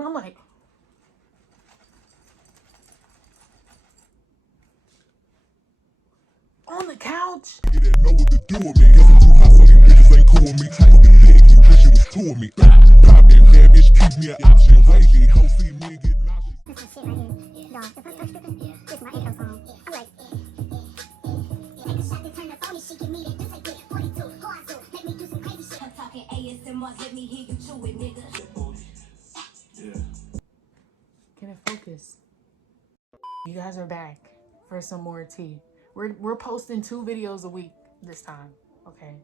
And I'm like, on the couch. You didn't know what to do with me. Guess I'm too hot for these bitches ain't cool with me. Tight with the leg, you wish it was two of me. Poppin', bad bitch, keep me an option. Wavy, hoe see me get nauseous. This my shit right here. Y'all, the first stupid. This is my intro song. I'm like, take a shot, then turn the phone and she give me that. You take it, 42, hard so, make me do some crazy shit. I'm talking ASMR, let me hear you chew it, nigga. Yeah. Can it focus? You guys are back for some more tea. We're posting 2 videos a week this time, okay?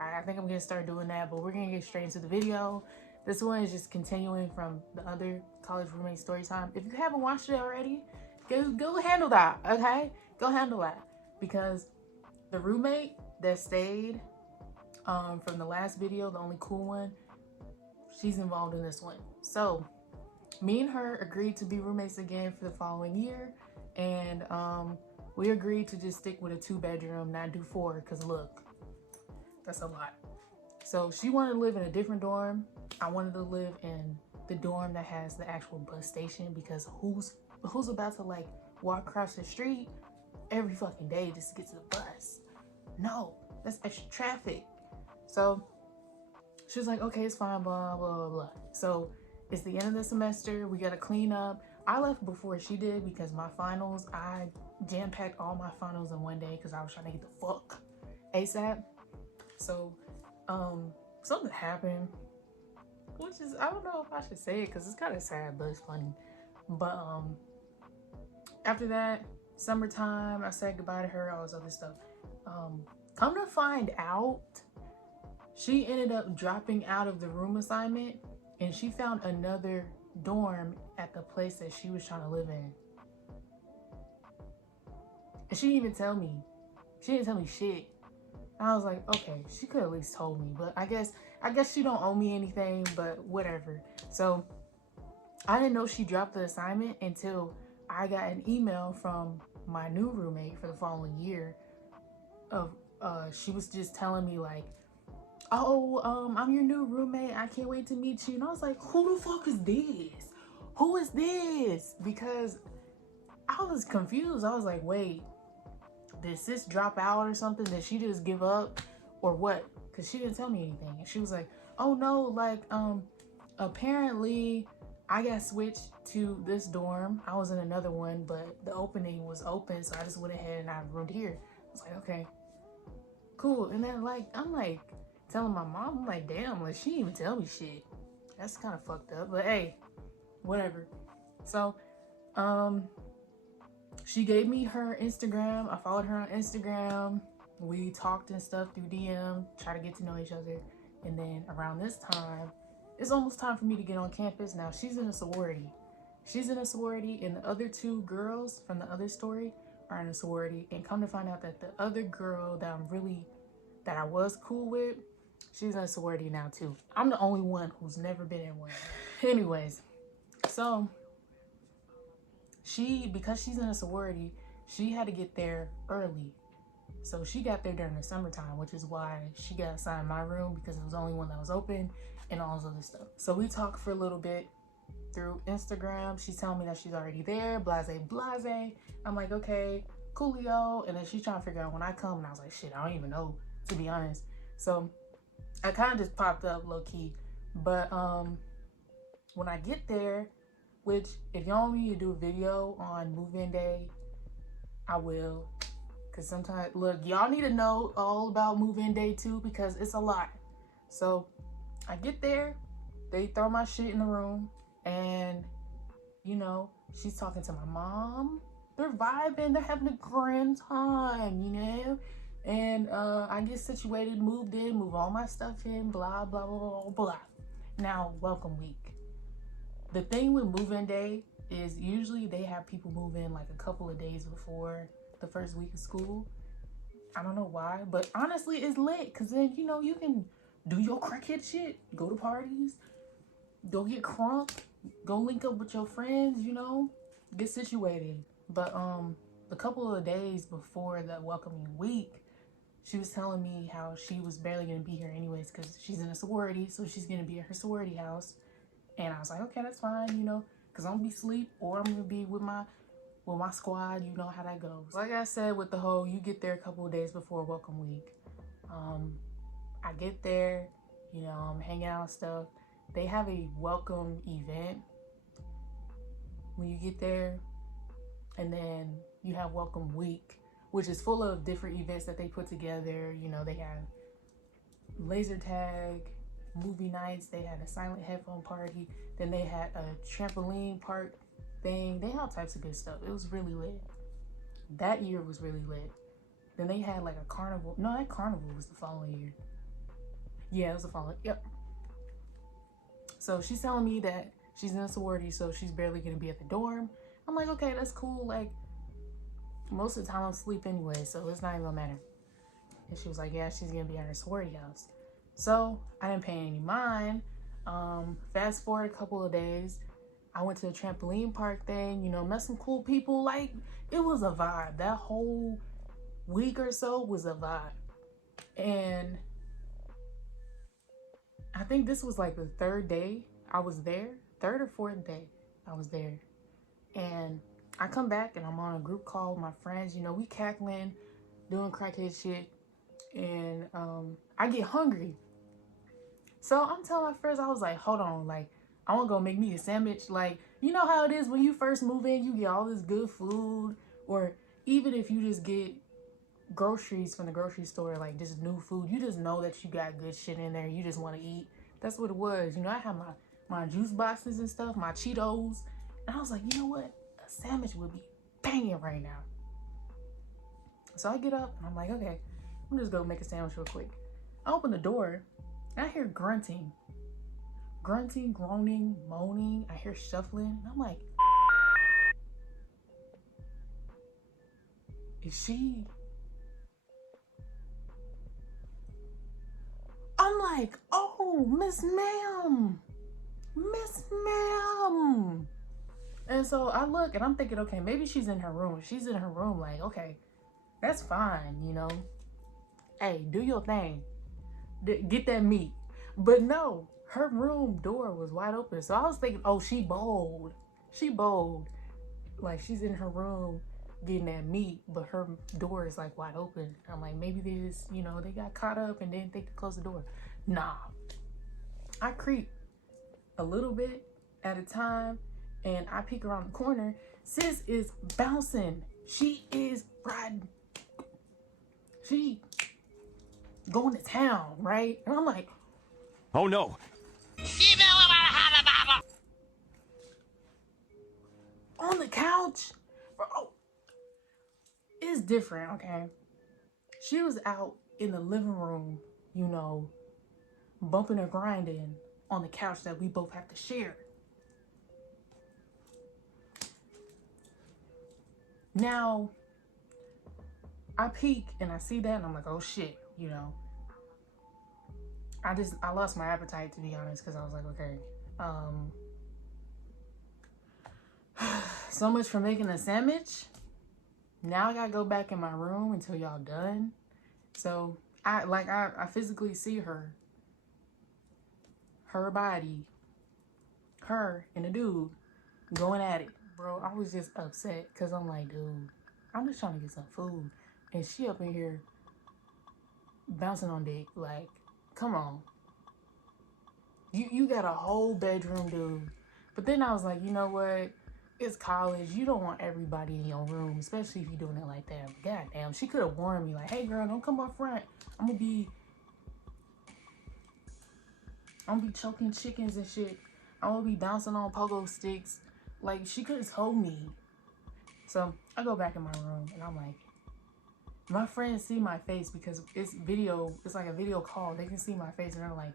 I think I'm gonna start doing that, but we're gonna get straight into the video. This one is just continuing from the other college roommate story time. If you haven't watched it already, go handle that, okay? Go handle that, because the roommate that stayed from the last video, the only cool one, she's involved in this one. So me and her agreed to be roommates again for the following year, and we agreed to just stick with a 2-bedroom, not do 4, because look, that's a lot. So she wanted to live in a different dorm. I wanted to live in the dorm that has the actual bus station, because who's about to like walk across the street every fucking day just to get to the bus? No, that's extra traffic. So she was like, okay, it's fine, blah, blah, blah, blah. So it's the end of the semester. We got to clean up. I left before she did because my finals, I jam-packed all my finals in one day because I was trying to get the fuck ASAP. So something happened, which is, I don't know if I should say it because it's kind of sad, but it's funny. But after that, summertime, I said goodbye to her, all this other stuff. Come to find out, she ended up dropping out of the room assignment, and she found another dorm at the place that she was trying to live in. And she didn't even tell me. She didn't tell me shit. And I was like, okay, she could at least told me, but I guess she don't owe me anything, but whatever. So I didn't know she dropped the assignment until I got an email from my new roommate for the following year of she was just telling me like, oh, I'm your new roommate, I can't wait to meet you. And I was like, who the fuck is this? Who is this? Because I was confused. I was like, wait, did sis drop out or something? Did she just give up or what? Because she didn't tell me anything. And she was like, oh no, like apparently I got switched to this dorm. I was in another one, but the opening was open, so I just went ahead and I roomed here. I was like, okay, cool. And then like I'm like telling my mom, I'm like, damn, like she didn't even tell me shit. That's kind of fucked up, but hey, whatever. So she gave me her Instagram. I followed her on Instagram. We talked and stuff through DM, try to get to know each other. And then around this time, it's almost time for me to get on campus. Now she's in a sorority. She's in a sorority, and the other 2 girls from the other story are in a sorority. And come to find out that the other girl that I was cool with, she's in a sorority now too. I'm the only one who's never been in one. Anyways, so because she's in a sorority, she had to get there early. So she got there during the summertime, which is why she got assigned my room, because it was the only one that was open and all this other stuff. So we talked for a little bit through Instagram. She's telling me that she's already there, blase, blase. I'm like, okay, coolio. And then she's trying to figure out when I come, and I was like, shit, I don't even know, to be honest. So I kind of just popped up low key. But when I get there, which if y'all want me to do a video on move-in day, I will. Because sometimes, look, y'all need to know all about move-in day too, because it's a lot. So I get there, they throw my shit in the room, and you know, she's talking to my mom. They're vibing, they're having a grand time, you know? And I get situated, moved in, move all my stuff in, blah, blah, blah, blah, blah. Now, welcome week. The thing with move-in day is usually they have people move in like a couple of days before the first week of school. I don't know why, but honestly, it's lit, because then, you know, you can do your crackhead shit, go to parties, go get crunk, go link up with your friends, you know, get situated. But the couple of days before the welcoming week, she was telling me how she was barely gonna be here anyways because she's in a sorority, so she's gonna be at her sorority house. And I was like, okay, that's fine, you know, because I'm gonna be asleep or I'm gonna be with my squad. You know how that goes. Like I said, with the whole, you get there a couple of days before welcome week. I get there, you know, I'm hanging out and stuff. They have a welcome event when you get there, and then you have welcome week, which is full of different events that they put together. You know, they have laser tag, movie nights, they had a silent headphone party, then they had a trampoline park thing. They had all types of good stuff. It was really lit. That year was really lit. Then they had like a carnival. No, that carnival was the following year. Yeah, it was the following. Yep. So she's telling me that she's in a sorority, so she's barely gonna be at the dorm. I'm like, okay, that's cool. Like, most of the time I'm asleep anyway, so it's not even gonna matter. And she was like, yeah, she's gonna be at her sorority house. So I didn't pay any mind. Fast forward a couple of days, I went to the trampoline park thing, you know, met some cool people. Like, it was a vibe. That whole week or so was a vibe. And I think this was like the third day I was there, third or fourth day I was there. And I come back and I'm on a group call with my friends, you know, we cackling, doing crackhead shit. And I get hungry. So I'm telling my friends, I was like, hold on, like, I want to go make me a sandwich. Like, you know how it is when you first move in, you get all this good food, or even if you just get groceries from the grocery store, like just new food, you just know that you got good shit in there. You just want to eat. That's what it was. You know, I had my juice boxes and stuff, my Cheetos, and I was like, you know what? A sandwich would be banging right now. So I get up and I'm like, okay, I'm just gonna make a sandwich real quick. I open the door and I hear grunting, groaning, moaning. I hear shuffling. And I'm like, is she? I'm like, oh, Miss Ma'am. And so I look and I'm thinking, okay, maybe she's in her room. She's in her room, like, okay, that's fine, you know. Hey, do your thing. Get that meat. But no, her room door was wide open. So I was thinking, oh, she bold. Like, she's in her room getting that meat, but her door is like wide open. I'm like, maybe they just, you know, they got caught up and didn't think to close the door. Nah. I creep a little bit at a time and I peek around the corner. Sis is bouncing. She is riding. She going to town, right? And I'm like, oh no. on the couch. Bro, it's different, okay? She was out in the living room, you know, bumping or grinding on the couch that we both have to share. Now, I peek and I see that and I'm like, oh shit, you know. I lost my appetite, to be honest, because I was like, okay, so much for making a sandwich. Now I gotta go back in my room until y'all done. So I physically see her body, her and the dude going at it. Bro, I was just upset because I'm like, dude, I'm just trying to get some food. And she up in here bouncing on dick. Like, come on. You got a whole bedroom, dude. But then I was like, you know what? It's college. You don't want everybody in your room, especially if you're doing it like that. God damn, she could have warned me, like, hey girl, don't come up front. I'm gonna be choking chickens and shit. I'm gonna be bouncing on pogo sticks. Like, she could have told me. So I go back in my room and I'm like, my friends see my face because it's like a video call. They can see my face and they're like,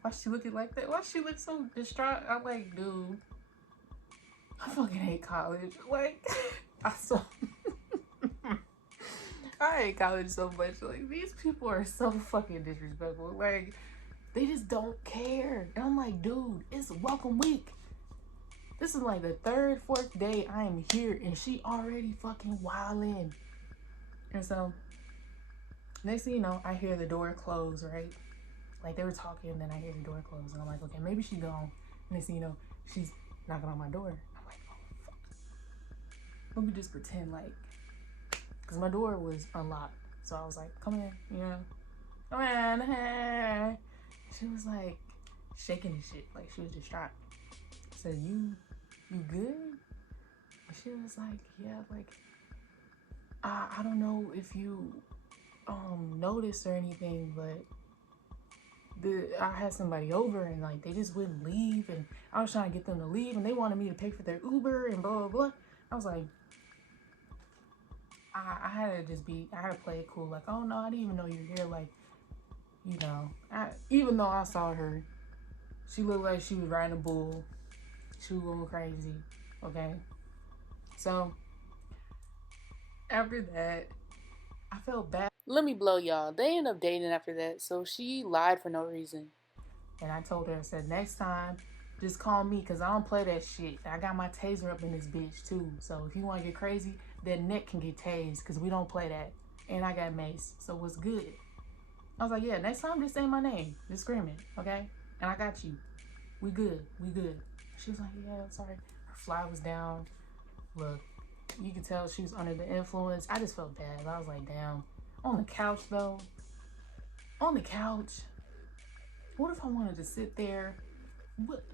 why she looking like that? Why she look so distraught? I'm like, dude, I fucking hate college. Like, I hate college so much. Like, these people are so fucking disrespectful. Like, they just don't care. And I'm like, dude, it's welcome week. This is like the third, fourth day I am here and she already fucking wildin'. And so, next thing you know, I hear the door close, right? Like, they were talking and then I hear the door close and I'm like, okay, maybe she gone. next thing you know, she's knocking on my door. I'm like, oh, fuck. Let me just pretend like, because my door was unlocked. So I was like, come in, you know, come in. Hey. She was like shaking and shit, like she was distraught. I said, you good? And she was like, yeah, like, I don't know if you noticed or anything, but I had somebody over and like they just wouldn't leave, and I was trying to get them to leave and they wanted me to pay for their Uber and blah blah blah. I was like, I had to play it cool, like, oh no, I didn't even know you were here, like, you know, even though I saw her, she looked like she was riding a bull, she was going crazy. Okay, so after that I felt bad. Let me blow y'all. They ended up dating after that, so she lied for no reason. And I told her, I said, next time, just call me, because I don't play that shit. I got my taser up in this bitch, too. So if you want to get crazy, that neck can get tased, because we don't play that. And I got mace, so what's good? I was like, yeah, next time, just say my name. Just scream it, okay? And I got you. We good. We good. She was like, yeah, I'm sorry. Her fly was down. Look, you could tell she was under the influence. I just felt bad. I was like, damn. On the couch, though. On the couch. What if I wanted to sit there? What?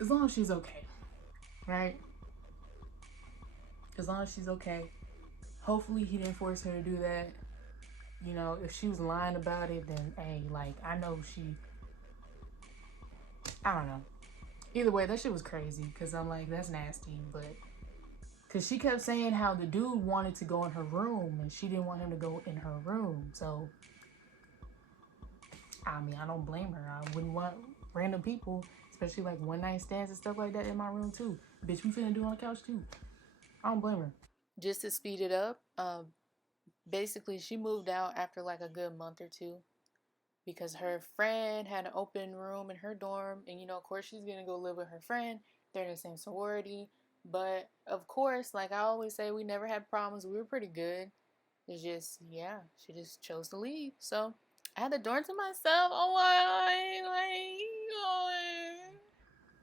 As long as she's okay, right? As long as she's okay. Hopefully he didn't force her to do that. You know, if she was lying about it, then hey, like, I know I don't know. Either way, that shit was crazy, because I'm like, that's nasty, but because she kept saying how the dude wanted to go in her room and she didn't want him to go in her room. So, I mean, I don't blame her. I wouldn't want random people, especially like one night stands and stuff like that, in my room too. Bitch, we finna do on the couch too. I don't blame her. Just to speed it up, basically she moved out after like a good month or two, because her friend had an open room in her dorm, and you know, of course she's gonna go live with her friend. They're in the same sorority, but of course, like I always say, we never had problems. We were pretty good. It's just, yeah, she just chose to leave. So I had the dorm to myself. Oh my,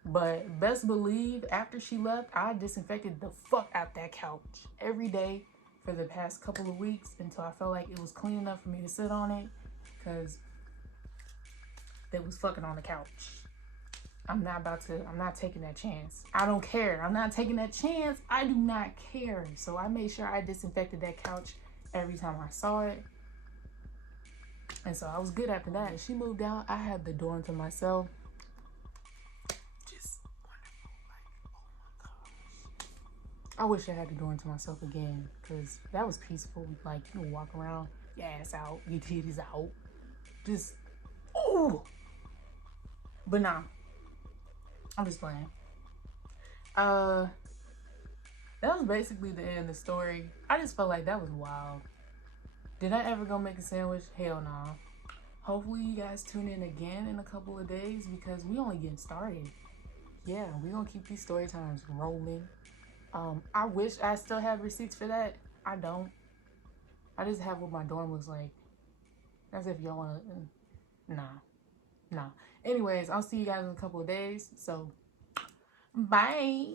but best believe, after she left, I disinfected the fuck out that couch every day for the past couple of weeks until I felt like it was clean enough for me to sit on it, because they was fucking on the couch. I'm not taking that chance. I don't care. I'm not taking that chance. I do not care. So I made sure I disinfected that couch every time I saw it. And so I was good after that. She moved out. I had the dorm to myself. Just wonderful. Like, oh my gosh. I wish I had the dorm to myself again, because that was peaceful. Like, you can walk around, your ass out, your titties out. Just, ooh. But nah, I'm just playing. That was basically the end of the story. I just felt like that was wild. Did I ever go make a sandwich? Hell no. Hopefully you guys tune in again in a couple of days, because we only getting started. Yeah, we're gonna keep these story times rolling. I wish I still had receipts for that. I don't. I just have what my dorm looks like. As if y'all wanna, nah. Anyways, I'll see you guys in a couple of days. So, bye.